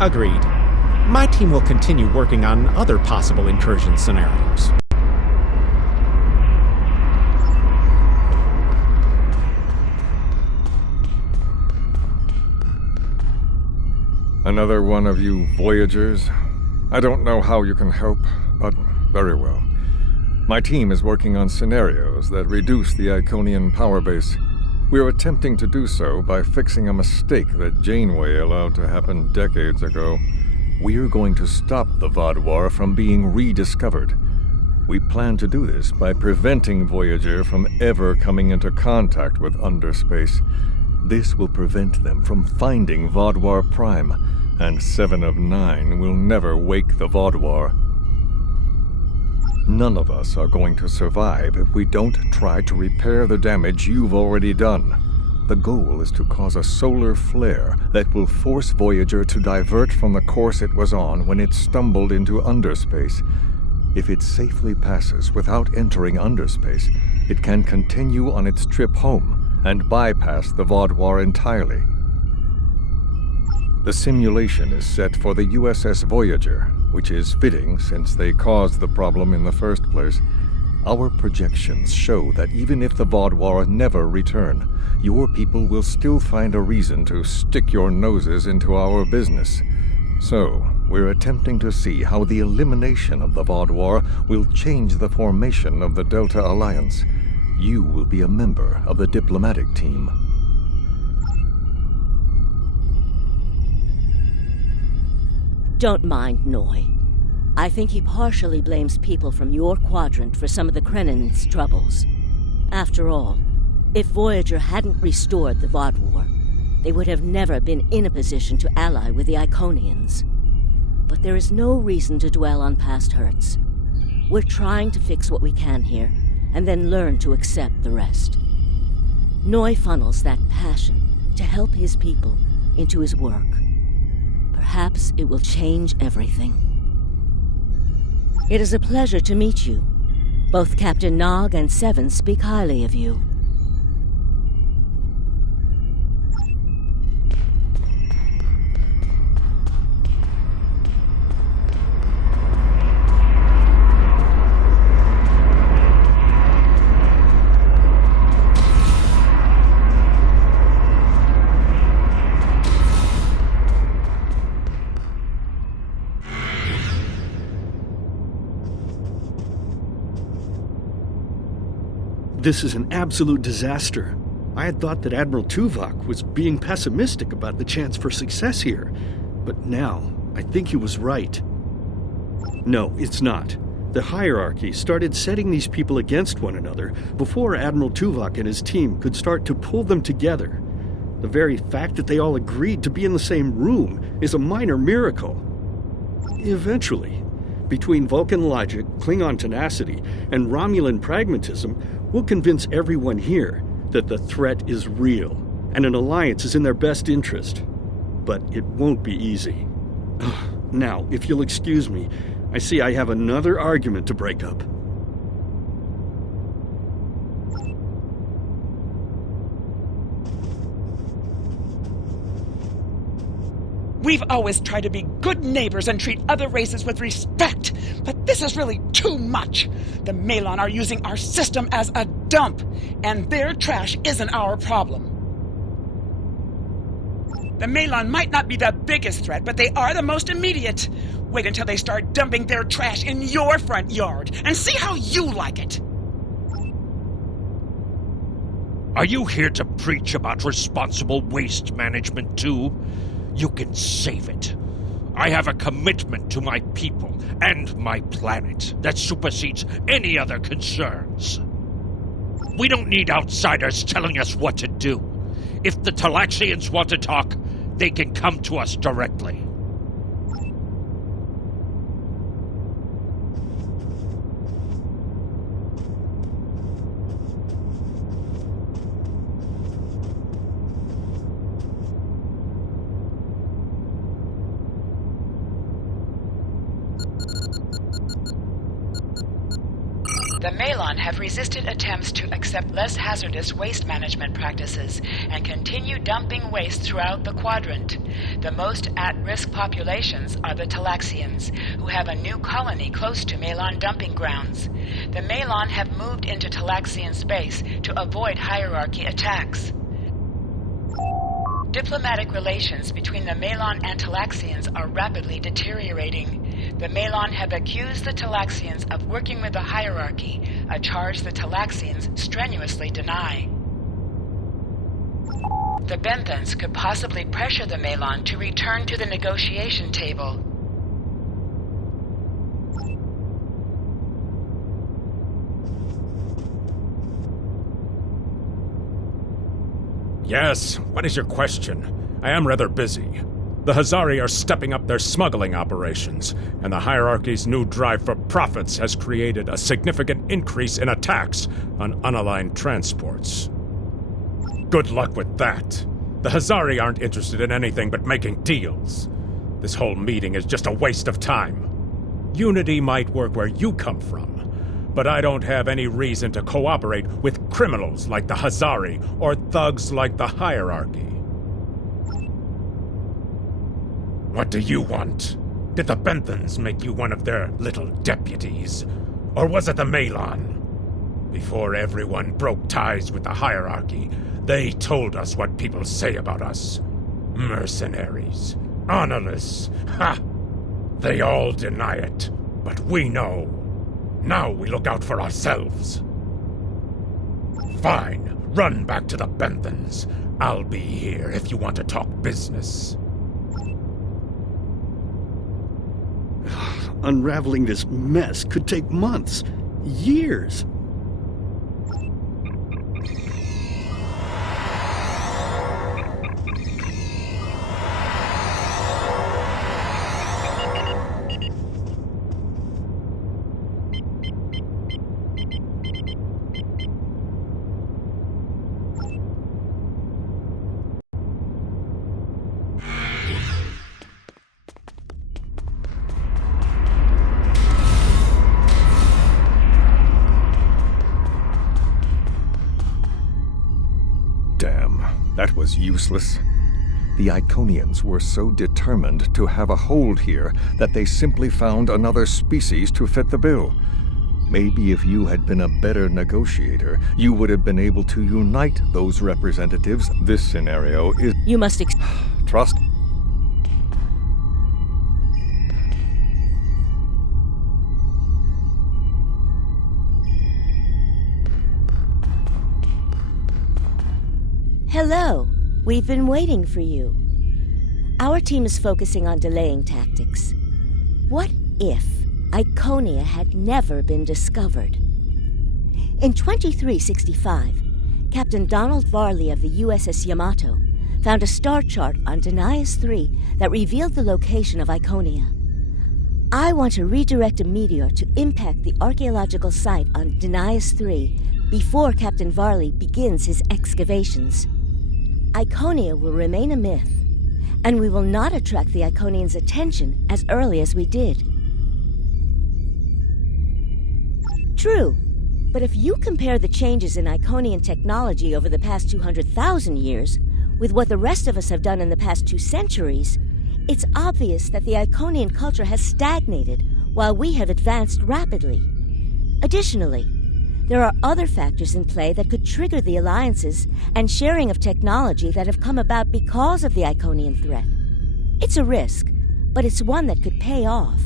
Agreed. My team will continue working on other possible incursion scenarios. Another one of you Voyagers? I don't know how you can help, but very well. My team is working on scenarios that reduce the Iconian power base. We are attempting to do so by fixing a mistake that Janeway allowed to happen decades ago. We're going to stop the Vaadwaur from being rediscovered. We plan to do this by preventing Voyager from ever coming into contact with Underspace. This will prevent them from finding Vaadwaur Prime, and 7 of 9 will never wake the Vaadwaur. None of us are going to survive if we don't try to repair the damage you've already done. The goal is to cause a solar flare that will force Voyager to divert from the course it was on when it stumbled into Underspace. If it safely passes without entering Underspace, it can continue on its trip home and bypass the Vaadwaur entirely. The simulation is set for the USS Voyager, which is fitting since they caused the problem in the first place. Our projections show that even if the Vaadwaur never return, your people will still find a reason to stick your noses into our business. So, we're attempting to see how the elimination of the Vaadwaur will change the formation of the Delta Alliance. You will be a member of the diplomatic team. Don't mind Noi. I think he partially blames people from your quadrant for some of the Krennin's troubles. After all, if Voyager hadn't restored the Vaadwaur, they would have never been in a position to ally with the Iconians. But there is no reason to dwell on past hurts. We're trying to fix what we can here, and then learn to accept the rest. Noi funnels that passion to help his people into his work. Perhaps it will change everything. It is a pleasure to meet you. Both Captain Nog and Seven speak highly of you. This is an absolute disaster. I had thought that Admiral Tuvok was being pessimistic about the chance for success here, but now I think he was right. No, it's not. The hierarchy started setting these people against one another before Admiral Tuvok and his team could start to pull them together. The very fact that they all agreed to be in the same room is a minor miracle. Eventually, between Vulcan logic, Klingon tenacity, and Romulan pragmatism, we'll convince everyone here that the threat is real, and an alliance is in their best interest. But it won't be easy. Now, if you'll excuse me, I see I have another argument to break up. We've always tried to be good neighbors and treat other races with respect, but this is really too much. The Maelon are using our system as a dump, and their trash isn't our problem. The Maelon might not be the biggest threat, but they are the most immediate. Wait until they start dumping their trash in your front yard, and see how you like it. Are you here to preach about responsible waste management too? You can save it. I have a commitment to my people and my planet that supersedes any other concerns. We don't need outsiders telling us what to do. If the Talaxians want to talk, they can come to us directly. The Malon have resisted attempts to accept less hazardous waste management practices and continue dumping waste throughout the quadrant. The most at-risk populations are the Talaxians, who have a new colony close to Malon dumping grounds. The Malon have moved into Talaxian space to avoid hierarchy attacks. Diplomatic relations between the Malon and Talaxians are rapidly deteriorating. The Malon have accused the Talaxians of working with the hierarchy, a charge the Talaxians strenuously deny. The Benthans could possibly pressure the Malon to return to the negotiation table. Yes, what is your question? I am rather busy. The Hazari are stepping up their smuggling operations, and the hierarchy's new drive for profits has created a significant increase in attacks on unaligned transports. Good luck with that. The Hazari aren't interested in anything but making deals. This whole meeting is just a waste of time. Unity might work where you come from, but I don't have any reason to cooperate with criminals like the Hazari or thugs like the hierarchy. What do you want? Did the Benthans make you one of their little deputies? Or was it the Malon? Before everyone broke ties with the hierarchy, they told us what people say about us. Mercenaries. Honorless. Ha! They all deny it, but we know. Now we look out for ourselves. Fine. Run back to the Benthans. I'll be here if you want to talk business. Unraveling this mess could take months, years. Damn, that was useless. The Iconians were so determined to have a hold here that they simply found another species to fit the bill. Maybe if you had been a better negotiator, you would have been able to unite those representatives. This scenario is... You must Trust... Hello. We've been waiting for you. Our team is focusing on delaying tactics. What if Iconia had never been discovered? In 2365, Captain Donald Varley of the USS Yamato found a star chart on Denias III that revealed the location of Iconia. I want to redirect a meteor to impact the archaeological site on Denias III before Captain Varley begins his excavations. Iconia will remain a myth, and we will not attract the Iconians' attention as early as we did. True, but if you compare the changes in Iconian technology over the past 200,000 years with what the rest of us have done in the past 2 centuries, it's obvious that the Iconian culture has stagnated while we have advanced rapidly. Additionally, there are other factors in play that could trigger the alliances and sharing of technology that have come about because of the Iconian threat. It's a risk, but it's one that could pay off.